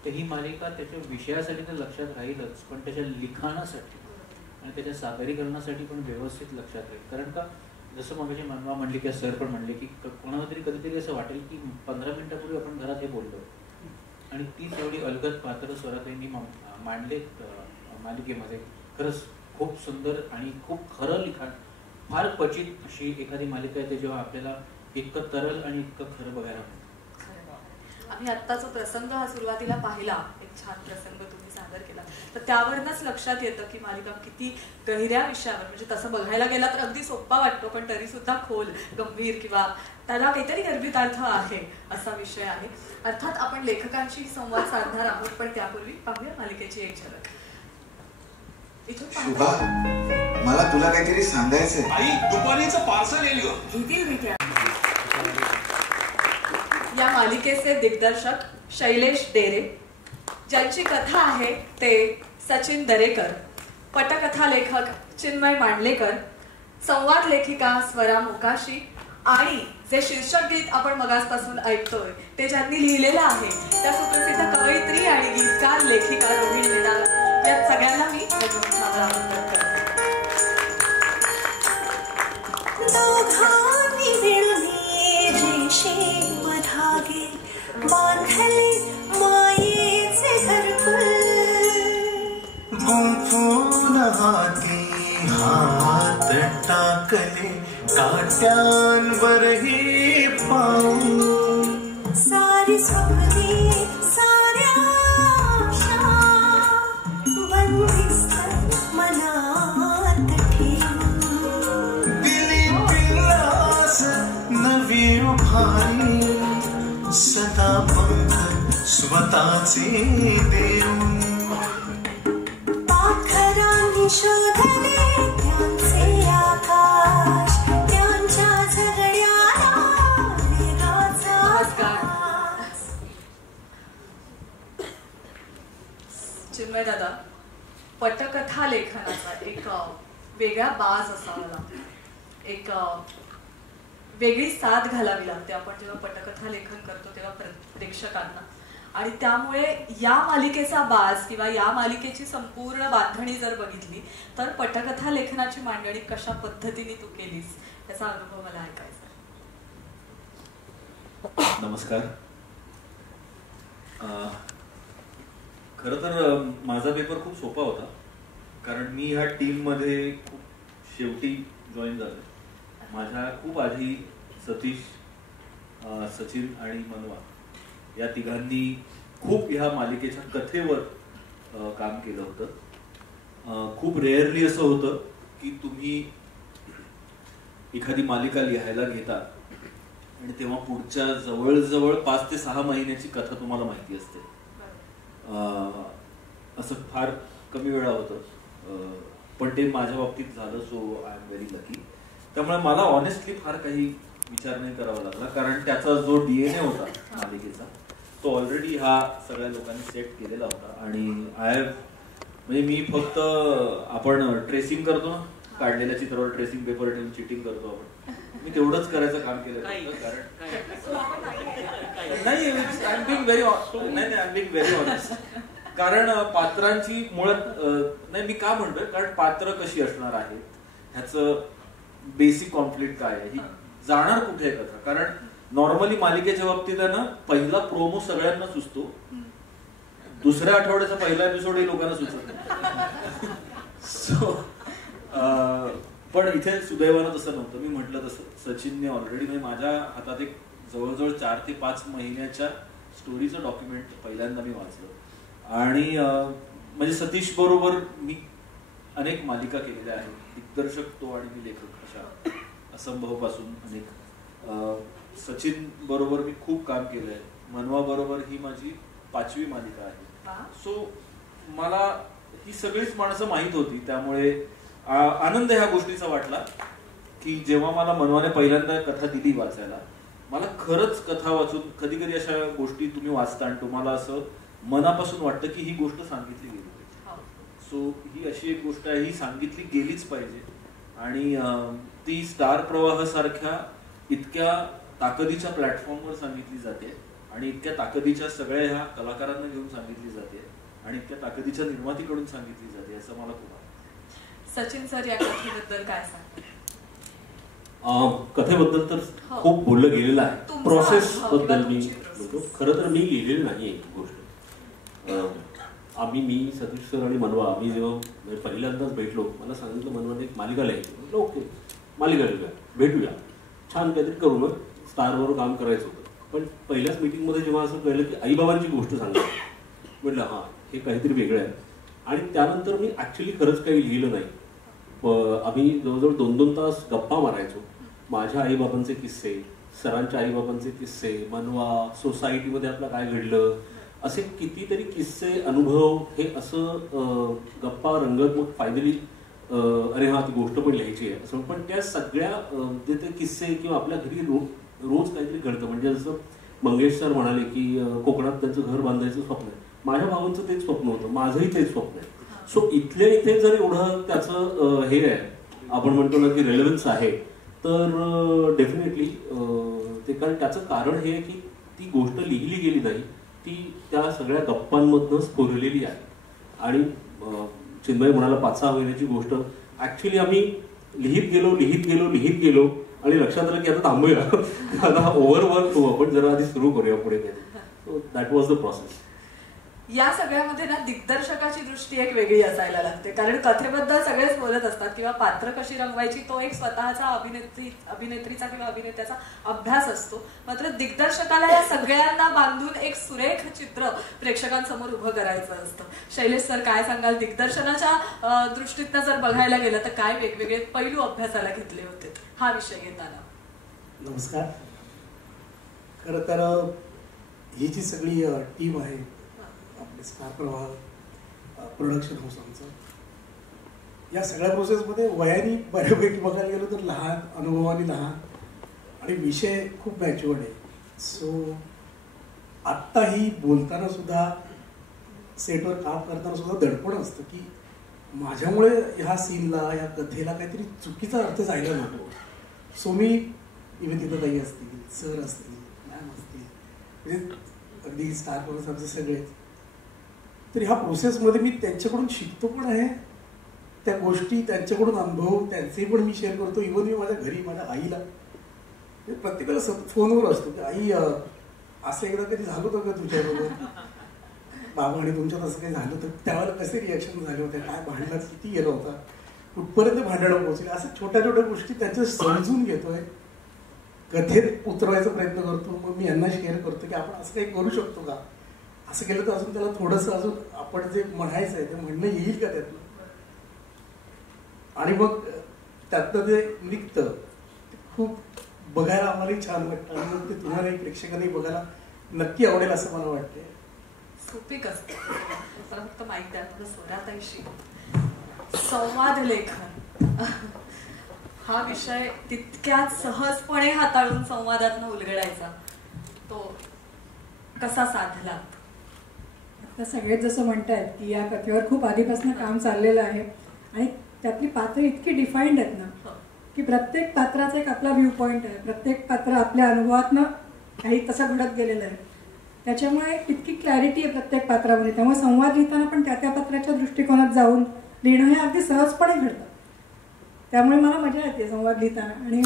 तर ही मालिका त्याच्या विषयासाठी तर लक्षात राहीलच, पण त्याच्या लिखाणासाठी आणि त्याच्या सादरीकरणासाठी पण व्यवस्थित लक्षात राहील. कारण का जसं मगाशी मनवा म्हणली किंवा सर पण म्हणले की कोणाला तरी कधीतरी असं वाटेल की 15 मिनिटापूर्वी आपण घरात हे बोललो आणि तीच एवढी अलगद पात्र स्वराताईंनी मांडलेत मालिकेमध्ये. खरंच खूप सुंदर आणि खूप खरं लिखाण, फार क्वचित अशी एखादी मालिका येते जेव्हा आपल्याला इतकं तरल आणि इतकं खरं बघायला मिळतं. आम्ही आत्ताचा प्रसंग हा सुरुवातीला पाहिला, एक छान प्रसंग तुम्ही सादर केला, तर त्यावरनच लक्षात येतं की मालिका किती गहिऱ्या विषयावर, म्हणजे तसं बघायला गेला तर अगदी सोपा वाटतो पण तरी सुद्धा खोल, गंभीर किंवा त्याला काहीतरी गर्भितार्थ आहे असा विषय आहे. अर्थात आपण लेखकांशी संवाद साधणार आहोत, पण त्यापूर्वी पाहूया मालिकेची एक झलक. शुभा, मला तुला काहीतरी सांगायचंय. आई, दुपारीचं पार्सल येईल ग. घेतील. या मालिकेचे दिग्दर्शक शैलेश डेरे, ज्यांची कथा आहे ते सचिन दरेकर, पटकथा लेखक चिन्मय मांडलेकर, संवाद लेखिका स्वरा मोकाशी आणि जे शीर्षक गीत आपण मगासपासून ऐकतोय ते ज्यांनी लिहिलेलं आहे त्या सुप्रसिद्ध कवयित्री आणि गीतकार लेखिका रोहिणी निनाद, या सगळ्यांना मी आमंत्रण करते. बांधले मायेचे घरकुल, गुंफून हाती हात टाकले काट्यांवरही पाऊल, सारी स्वप्ने साऱ्या आशा बंदिस्त मनात ठेवून, दिली पिल्लास नवी उभारी सदा पंख स्वतःचे देऊन, पाखरांनी शोधले त्यांचे आकाश, त्यांच्या झगड्याला वेगाचा आवाज. चिन्मय दादा, पटकथा लेखनाचा एक वेगळा बाज असावा लागतो, एक वेगळी साथ घालावी लागते आपण जेव्हा पटकथा लेखन करतो तेव्हा प्रेक्षकांना, आणि त्यामुळे या मालिकेचा बाज किंवा या मालिकेची संपूर्ण बांधणी जर बघितली तर पटकथा लेखनाची मांडणी कशा पद्धतीने तू केलीस त्याचा अनुभव मला ऐकायचा. नमस्कार. खरं तर माझा पेपर खूप सोपा होता, कारण मी ह्या टीम मध्ये खूप शेवटी जॉईन झालो. माझ्या खूप आधी सतीश, सचिन आणि मनवा या तिघांनी खूप ह्या मालिकेच्या कथेवर काम केलं होतं. खूप रेअरली असं होतं की तुम्ही एखादी मालिका लिहायला घेता आणि तेव्हा पुढच्या जवळजवळ 5 ते 6 महिन्याची कथा तुम्हाला माहिती असते. असं फार कमी वेळा होतं, पण ते माझ्या बाबतीत झालं. So I am very lucky. त्यामुळे मला ऑनेस्टली फार काही विचार नाही करावा लागला, कारण त्याचा जो DNA होता मालिकेचा तो ऑलरेडी ह्या सगळ्या लोकांनी सेट केलेला होता. आणि म्हणजे मी फक्त आपण ट्रेसिंग करतो ना, काढलेल्या चित्रावर ट्रेसिंग पेपर ठेवून चिटिंग करतो आपण, मी तेवढंच करायचं काम केलं होतं. कारण पात्रांची मुळात नाही, मी का म्हणतोय, कारण पात्र कशी असणार आहेत ह्याचं बेसिक कॉन्फ्लिक्ट काय आहे, ही जाणार कुठे आहे कथा. कारण नॉर्मली मालिकेच्या बाबतीत आहे ना, पहिला प्रोमो सगळ्यांना सुचतो, दुसऱ्या आठवड्याचा पहिला एपिसोडही लोकांना सुचत नाही. सो पण इथे सुदैवानं तसं नव्हतं. मी म्हटलं तसं सचिनने ऑलरेडी, म्हणजे माझ्या हातात एक जवळजवळ 4 ते 5 महिन्याच्या स्टोरीचं डॉक्युमेंट पहिल्यांदा मी वाचलं. आणि म्हणजे सतीश बरोबर मी अनेक मालिका केलेल्या आहेत, दिग्दर्शक तो आणि मी लेखक, अशा असंभवपासून अनेक. सचिन बरोबर मी खूप काम केलंय, मनवा बरोबर ही माझी 5वी मालिका आहे. सो मला ही सगळीच माणसं माहीत होती, त्यामुळे आनंद ह्या गोष्टीचा वाटला की जेव्हा मला मनवाने पहिल्यांदा कथा दिली वाचायला, मला खरंच कथा वाचून, कधी कधी अशा गोष्टी तुम्ही वाचता आणि तुम्हाला असं मनापासून वाटतं की ही गोष्ट सांगितली गेली पाहिजे. सो ही अशी एक गोष्ट आहे, ही सांगितली गेलीच पाहिजे. आणि ती स्टार प्रवाह सारख्या इतक्या ताकदीच्या प्लॅटफॉर्मवर सांगितली जाते आणि इतक्या ताकदीच्या सगळ्या ह्या कलाकारांना घेऊन सांगितली जाते आणि इतक्या ताकदीच्या निर्मातीकडून सांगितली जाते असं मला खूप आवडतं. सचिन सर या कथेबद्दल काय सांगतात? कथेबद्दल तर खूप बोललं गेलेलं आहे. प्रोसेस बद्दल मी बोलतो. खरं तर मी लिहिलेली नाही एक गोष्ट. मी सतीश सर आणि मनवा आम्ही जेव्हा पहिल्यांदाच भेटलो मला सांगितलं मनवाने एक मालिका लिहायची. म्हटलं ओके मालिका लिहूया भेटूया छान काहीतरी करू मग स्टारवर काम करायचं होतं. पण पहिल्याच मीटिंगमध्ये जेव्हा असं कळलं की आईबाबांची गोष्ट सांगितली म्हटलं हां हे काहीतरी वेगळं आहे. आणि त्यानंतर मी ॲक्च्युली खरंच काही लिहिलं नाही. आम्ही जवळजवळ 2-2 तास गप्पा मारायचो. माझ्या आईबाबांचे किस्से, सरांच्या आईबाबांचे किस्से, मनवा सोसायटीमध्ये आपलं काय घडलं असे कितीतरी किस्से अनुभव हे असं गप्पा रंगत मग फायनली अरे हा ती गोष्ट पण लिहायची आहे असं. पण त्या सगळ्या ते किस्से किंवा आपल्या घरी रोज काहीतरी घडतं. म्हणजे जसं मंगेश सर म्हणाले की कोकणात त्यांचं घर बांधायचं स्वप्न आहे. माझ्या भावांचं तेच स्वप्न होतं, माझंही तेच स्वप्न आहे. सो इथल्या इथे जर एवढं त्याचं हे आहे आपण म्हणतो ना की रेलेव्हन्स आहे तर डेफिनेटली ते कारण त्याचं कारण हे आहे की ती गोष्ट लिहिली गेली नाही ती त्या सगळ्या गप्पांमधनं स्फुरलेली आहे. आणि चिन्मय म्हणाला 5-6 महिन्याची गोष्ट ऍक्च्युली आम्ही लिहित गेलो आणि लक्षात आलं की आता थांबूया आता ओव्हरवर्क होऊ आपण जरा आधी सुरू करूया पुढे काही. So that was the process. या सगळ्यामध्ये ना दिग्दर्शकाची दृष्टी एक वेगळी असायला लागते कारण कथेबद्दल सगळेच बोलत असतात किंवा पात्र कशी रंगवायची तो एक स्वतःचा अभिनेत्रीचा किंवा अभिनेत्याचा अभ्यास असतो. मात्र दिग्दर्शकाला या सगळ्यांना बांधून एक सुरेख चित्र प्रेक्षकांसमोर उभं करायचं असतं. शैलेश सर काय सांगाल? दिग्दर्शनाच्या दृष्टीतनं जर बघायला गेलं तर काय वेगवेगळे पैलू अभ्यासाला घेतले होते हा विषय घेताना? नमस्कार. खरं तर ही जी सगळी टीम आहे आपले स्टार प्रवाह प्रोडक्शन हाऊस आमचं या सगळ्या प्रोसेसमध्ये वयाने बऱ्यापैकी बघायला गेलो तर लहान अनुभवाने लहान आणि विषय खूप मॅच्युअर्ड आहे. सो आत्ताही बोलताना सुद्धा सेटवर काम करताना सुद्धा दडपण असतं की माझ्यामुळे ह्या सीनला या कथेला काहीतरी चुकीचा अर्थ जायला नको. सो मी निवेदिताताई असतील, सर असतील, मॅम असतील, म्हणजे अगदी स्टार प्रवाह आमचे सगळेच. तर ह्या प्रोसेसमध्ये मी त्यांच्याकडून शिकतो पण आहे. त्या गोष्टी त्यांच्याकडून अनुभव त्यांचे पण मी शेअर करतो. इव्हन मी माझ्या घरी माझ्या आईला प्रत्येकाला फोनवर असतो की आई असं एकदा कधी झालं होतं का तुझ्याबरोबर बाबा आणि तुमच्यात असं काही झालं तर त्यावेळेला कसे रिॲक्शन झाले होते, काय भांडणात किती गेला होता, कुठपर्यंत भांडणं पोहोचली, असं छोट्या छोट्या गोष्टी त्यांच्या समजून घेतोय, कथेत उतरवायचा प्रयत्न करतो. मग मी यांना शेअर करतो की आपण असं काही करू शकतो का, असं केलं तर अजून त्याला थोडंसं अजून आपण जे म्हणायचं आहे ते म्हणणं येईल का त्यातनं. आणि मग त्यातनं ते निघतं खूप बघायला आम्हालाही छान वाटतं आणि मग ते तुम्हालाही प्रेक्षकांनाही बघायला नक्की आवडेल असं मला वाटतंय. सोपीक असतं फक्त माहिती आहे स्वराताईशी संवाद लेखन हा विषय तितक्याच सहजपणे हाताळून संवादातनं उलगडायचा तो कसा साधला? आता सगळेच जसं म्हणतायत की या कथेवर खूप आधीपासून काम चाललेलं आहे आणि त्यातली पात्र इतकी डिफाईंड आहेत ना की प्रत्येक पात्राचा एक आपला व्ह्यू पॉईंट आहे. प्रत्येक पात्र आपल्या अनुभवातनं काही तसं घडत गेलेलं आहे. त्याच्यामुळे इतकी क्लॅरिटी आहे प्रत्येक पात्रामध्ये. त्यामुळे संवाद लिहिताना पण त्या त्या पात्राच्या दृष्टिकोनात जाऊन लिहिणं हे अगदी सहजपणे घडतं. त्यामुळे मला मजा येते संवाद लिहिताना. आणि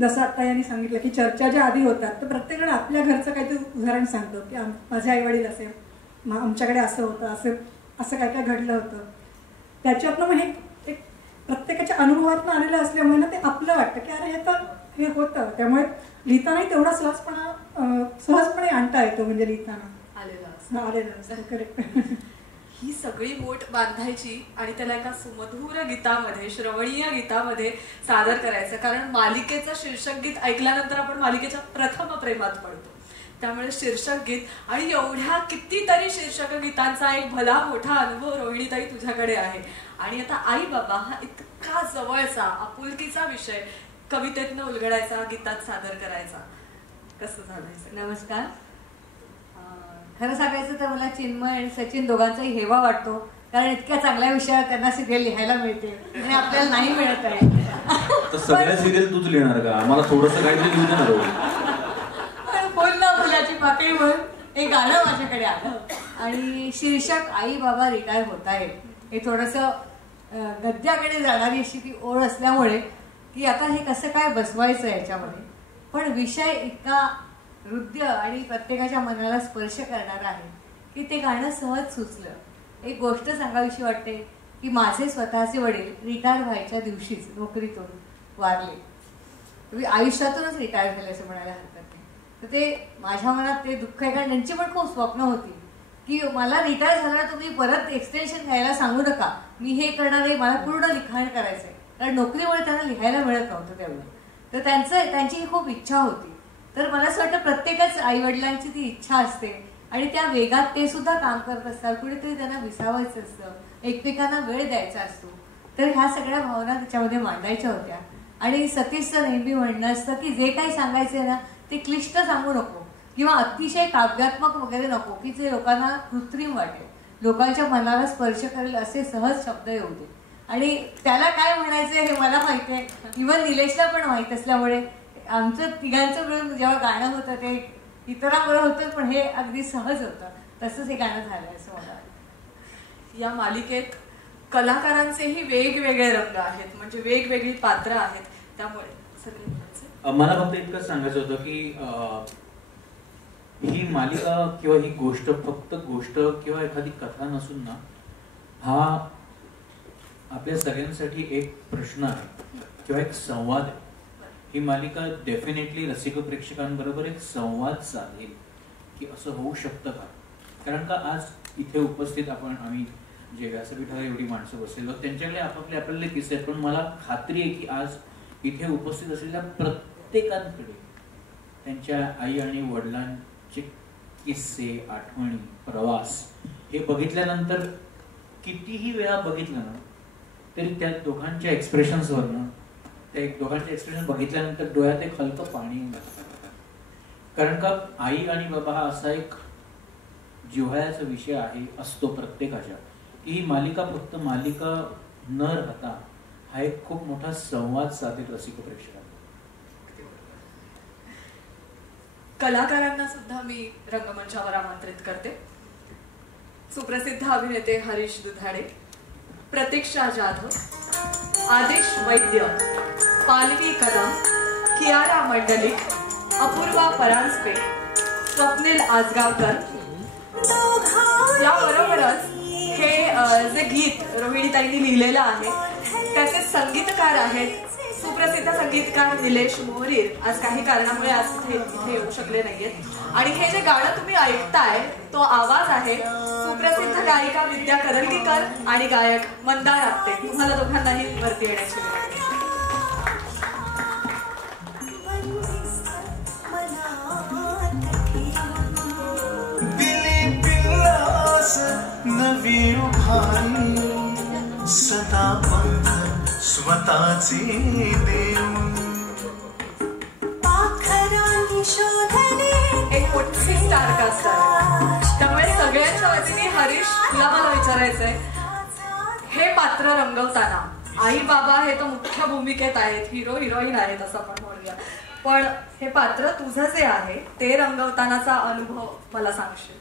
जसं आता यांनी सांगितलं की चर्चा ज्या आधी होतात तर प्रत्येकजण आपल्या घरचं काहीतरी उदाहरण सांगतो की माझे आईवडील असे आमच्याकडे असं होतं, असं काय काय घडलं होतं. त्याच्यातनं मग हे एक प्रत्येकाच्या अनुभवातनं आलेलं असल्यामुळे ना ते आपलं वाटतं की अरे हे होतं. त्यामुळे लिहितानाही तेवढा सहजपणे आणता येतो. म्हणजे लिहिताना आलेला असतं. करेक्ट. ही सगळी बोट बांधायची आणि त्याला एका सुमधुर गीतामध्ये श्रवणीय गीतामध्ये सादर करायचं. कारण मालिकेचं शीर्षक गीत ऐकल्यानंतर आपण मालिकेच्या प्रथम प्रेमात पडतो. त्यामुळे शीर्षक गीत आणि एवढ्या कितीतरी शीर्षक गीतांचा एक भला मोठा अनुभव रोहिणीताई तुझ्याकडे आहे. आणि आता आई बाबा हा इतका जवळचा आपुलकीचा विषय कवितेतनं उलगडायचा, गीतात सादर करायचा, कसं झालं? नमस्कार. खरं सांगायचं तर मला चिन्मय आणि सचिन दोघांचाही हेवा वाटतो कारण इतक्या चांगल्या विषयावर त्यांना सिरियल लिहायला मिळते आणि आपल्याला नाही मिळत आहे. सगळ्या सिरियल तूच लिहिणार का? आम्हाला थोडंसं काहीतरी लिहून देणार. बोल ना मुलाची पातळीवर एक गाणं माझ्याकडे आलं आणि शीर्षक आई बाबा रिटायर होत आहेत. हे थोडंसं गद्याकडे जाणारी अशी ती ओढ असल्यामुळे की आता हे कसं काय बसवायचं याच्यामध्ये, पण विषय इतका हृदय आणि प्रत्येकाच्या मनाला स्पर्श करणारा आहे की ते गाणं सहज सुचलं. एक गोष्ट सांगावीशी वाटते की माझे स्वतःचे वडील रिटायर व्हायच्या दिवशीच नोकरीतून वारले. आयुष्यातूनच रिटायर झाले असं म्हणायला हरकत नाही. तर ते माझ्या मनात ते दुःख आहे, कारण त्यांची पण खूप स्वप्न होती की मला रिटायर झाल्यावर तुम्ही परत एक्सटेन्शन घ्यायला सांगू नका, मी हे करणार आहे, मला पूर्ण लिखाण करायचंय. कारण नोकरीमुळे त्यांना लिहायला मिळत नव्हतं तेवढं. तर त्यांची ही खूप इच्छा होती. तर मला असं वाटतं प्रत्येकच आई वडिलांची ती इच्छा असते आणि त्या वेगात ते सुद्धा काम करत असतात. कुठेतरी त्यांना विसावायचं असतं, एकमेकांना वेळ द्यायचा असतो. तर ह्या सगळ्या भावना त्याच्यामध्ये मांडायच्या होत्या. आणि सतीशचं नेहमी म्हणणं असतं की जे काही सांगायचंय ना ते क्लिष्ट सांगू नको किंवा अतिशय काव्यात्मक वगैरे नको की जे लोकांना कृत्रिम वाटेल, लोकांच्या मनाला स्पर्श करेल असे सहज शब्द येऊ दे. आणि त्याला काय म्हणायचंय हे मला माहिती आहे, इव्हन निलेशला पण माहीत असल्यामुळे आमचं तिघांचं मिळून जेव्हा गाणं होतं ते इतरांबरोबर होतं, पण हे अगदी सहज होतं. तसंच हे गाणं झालंय असं मला वाटतं. या मालिकेत कलाकारांचेही वेगवेगळे रंग आहेत, म्हणजे वेगवेगळी पात्र आहेत. त्यामुळे मला फक्त इतकंच सांगायचं होतं की ही मालिका किंवा ही गोष्ट फक्त गोष्ट किंवा एखादी कथा नसून ना, हा आपल्या सगळ्यांसाठी एक प्रश्न आहे किंवा एक संवाद आहे. ही मालिका डेफिनेटली रसिक प्रेक्षकांबरोबर एक संवाद साधेल की असं होऊ शकतं का. कारण का आज इथे उपस्थित आम्ही जे व्यासपीठावर एवढी माणसं बसलेलो त्यांच्याकडे आपापले आपल्याला किस्से आहेत, पण मला खात्री आहे की आज इथे उपस्थित असलेल्या प्रत्येकांकडे त्यांच्या आई आणि वडिलांचे किस्से, आठवणी, प्रवास हे बघितल्यानंतर कितीही वेळा बघितलं ना तरी त्या दोघांच्या एक्सप्रेशन्सवरनं त्या दोघांचे एक्सप्रेशन बघितल्यानंतर डोळ्यात एक हलकं पाणी येऊन जातं. कारण का आई आणि बाबा हा असा एक जिव्हाळ्याचा विषय आहे असतो प्रत्येकाच्या, की ही मालिका फक्त मालिका न राहता हा एक खूप मोठा संवाद साधेल रसिक प्रेक्षकांना. कलाकारांना सुद्धा मी रंगमंचावर आमंत्रित करते. सुप्रसिद्ध अभिनेते हरीश दुधाडे, प्रतीक्षा जाधव, आदेश वैद्य, पालवी कदम, कियारा मंडलिक, अपूर्वा परांजपे, स्वप्नील आजगावकर याबरोबरच हे जे गीत रोहिणीताईंनी लिहिलेलं आहे त्याचे संगीतकार आहेत सुप्रसिद्ध संगीतकार निलेश मोहरीर. आज काही कारणामुळे आज इथे येऊ शकले नाहीयेत. आणि हे जे गाणं तुम्ही ऐकताय तो आवाज आहे सुप्रसिद्ध गायिका विद्या करंदीकर आणि गायक मंदार आपटे. तुम्हाला दोघांनाही वरती येण्याची नवी उभारी सदा पंथ स्वतःचे देऊन एक मोठी स्टारकास्ट आहे. त्यामुळे सगळ्यांच्या वतीने हरीश तुला मला विचारायचंय, हे पात्र रंगवताना आई बाबा हे तर मुख्य भूमिकेत आहेत, हिरो हिरोईन आहेत असं आपण म्हणूया, पण हे पात्र तुझं जे आहे ते रंगवतानाचा अनुभव मला सांगशील?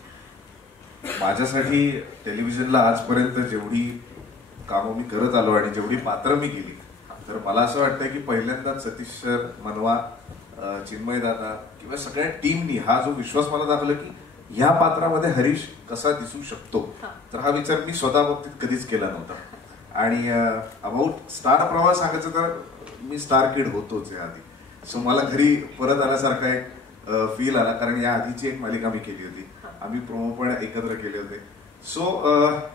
माझ्यासाठी टेलिव्हिजनला आजपर्यंत जेवढी कामं मी करत आलो आणि जेवढी पात्र मी केली, तर मला असं वाटतं की पहिल्यांदाच सतीश सर, मनवा, चिन्मय दादा किंवा सगळ्या टीमनी हा जो विश्वास मला दाखवला की ह्या पात्रामध्ये हरीश कसा दिसू शकतो, तर हा विचार मी स्वतः बाबतीत कधीच केला नव्हता. आणि अबाउट स्टार प्रवास सांगायचं तर मी स्टार किड होतोच या आधी. सो मला घरी परत आल्यासारखा एक फील आला, कारण या आधीची एक मालिका मी केली होती, आम्ही प्रोमो पण एकत्र केले होते. सो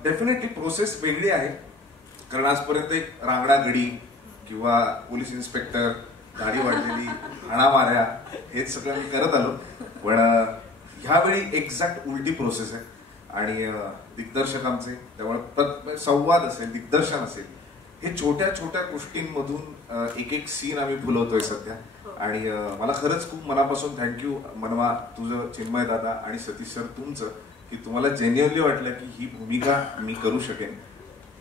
डेफिनेटली प्रोसेस वेगळी आहे, कारण आजपर्यंत एक रांगडा गडी किंवा पोलीस इन्स्पेक्टर, गाडी वाढलेली, हाणामाऱ्या हेच सगळं मी करत आलो. पण ह्यावेळी एक्झॅक्ट उलटी प्रोसेस आहे. आणि दिग्दर्शक आमचे, त्यामुळे संवाद असेल, दिग्दर्शन असेल, हे छोट्या छोट्या गोष्टींमधून एक एक सीन आम्ही फुलवतोय सध्या. आणि मला खरंच खूप मनापासून थँक्यू मनवा, तुझं, चिन्मय दादा आणि सतीश सर तुमचं, की तुम्हाला जेन्युअनली वाटलं की ही भूमिका मी करू शकेन.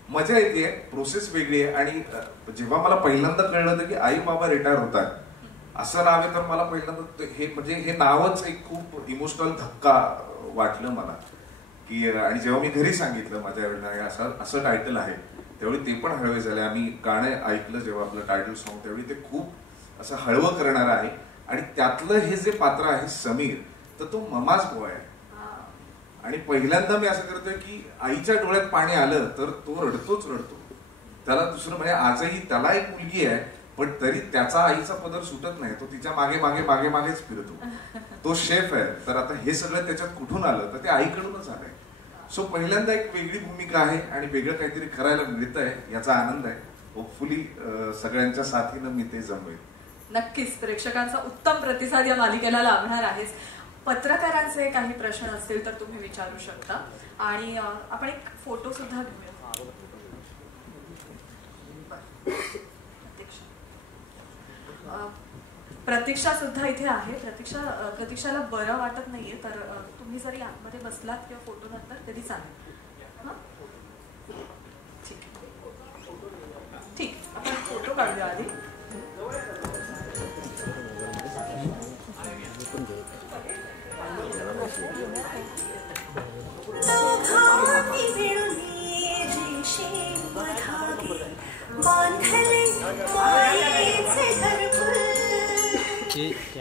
मजा येते, प्रोसेस वेगळी आहे. आणि जेव्हा मला पहिल्यांदा कळलं होतं की आई बाबा रिटायर होतात, असं नाव आहे तर मला पहिल्यांदा हे म्हणजे हे नावच एक खूप इमोशनल धक्का वाटलं मला की, आणि जेव्हा मी घरी सांगितलं माझ्या वडिलांना असं टायटल आहे, त्यावेळी ते पण हळवे झाले. आम्ही गाणं ऐकलं जेव्हा आपलं टायटल सॉन्ग, त्यावेळी ते खूप असं हळवं करणार आहे. आणि त्यातलं हे जे पात्र आहे समीर, तर तो ममाच बॉय आहे. आणि पहिल्यांदा मी असं करतोय की आईच्या डोळ्यात पाणी आलं तर तो रडतोच रडतो. त्याला दुसरं म्हणजे आजही त्याला एक मुलगी आहे, पण तरी त्याचा आईचा पदर सुटत नाही. तो तिच्या मागे मागे मागे मागेच फिरतो. तो शेफ आहे, तर आता हे सगळं त्याच्यात कुठून आलं तर ते आईकडूनच आलंय. सो पहिल्यांदा एक वेगळी भूमिका आहे आणि वेगळं काहीतरी करायला मिळत आहे, याचा आनंद आहे. होपफुली सगळ्यांच्या साथीनं मी ते जमवेल. नक्कीच प्रेक्षकांचा उत्तम प्रतिसाद या मालिकेला लाभणार आहेच. पत्रकारांचे काही प्रश्न असतील तर तुम्ही विचारू शकता. आणि आपण एक फोटो सुद्धा घेऊया. प्रतीक्षा सुद्धा इथे आहे. प्रतीक्षाला बरं वाटत नाहीये, तर तुम्ही जरी आतमध्ये बसलात किंवा फोटो नंतर तरी चालेल. ठीक, आपण फोटो काढूया आधी.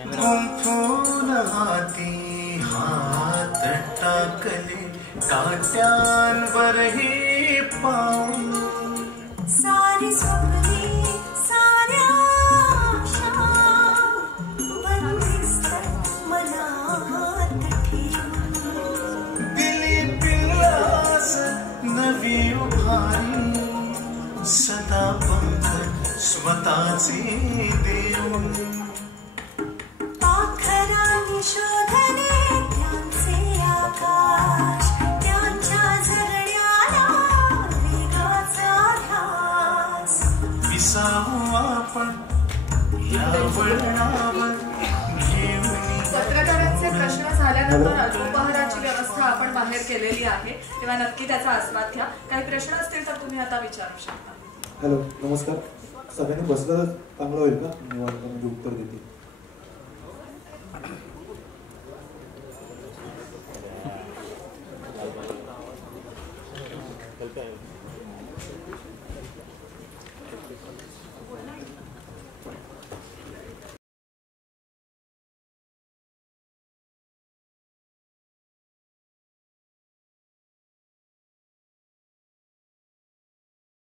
गुंफून हाती हात टाकले काट्यांवर हे पाऊल. सारी स्वप्ने साऱ्या आशा बंदिस्त मनात ठेवून. दिली पिल्लास नवी उभारी सदा पंख स्वतःचे देऊन. पाखरांनी शोधले त्यांचे आकाश, त्यांच्या झरण्याला वेगाचा ध्यास. विसावू आपण या वळणावर घेऊन. पत्रकारांचे प्रश्न झाल्यानंतर अल्पोपहाराची व्यवस्था आपण बाहेर केलेली आहे, तेव्हा नक्की त्याचा आस्वाद घ्या. काही प्रश्न असतील तर तुम्ही आता विचारू शकता. हॅलो, नमस्कार. सगळ्यांनी बसलं तर चांगलं होईल का? निवांत म्हणजे उत्तर देते.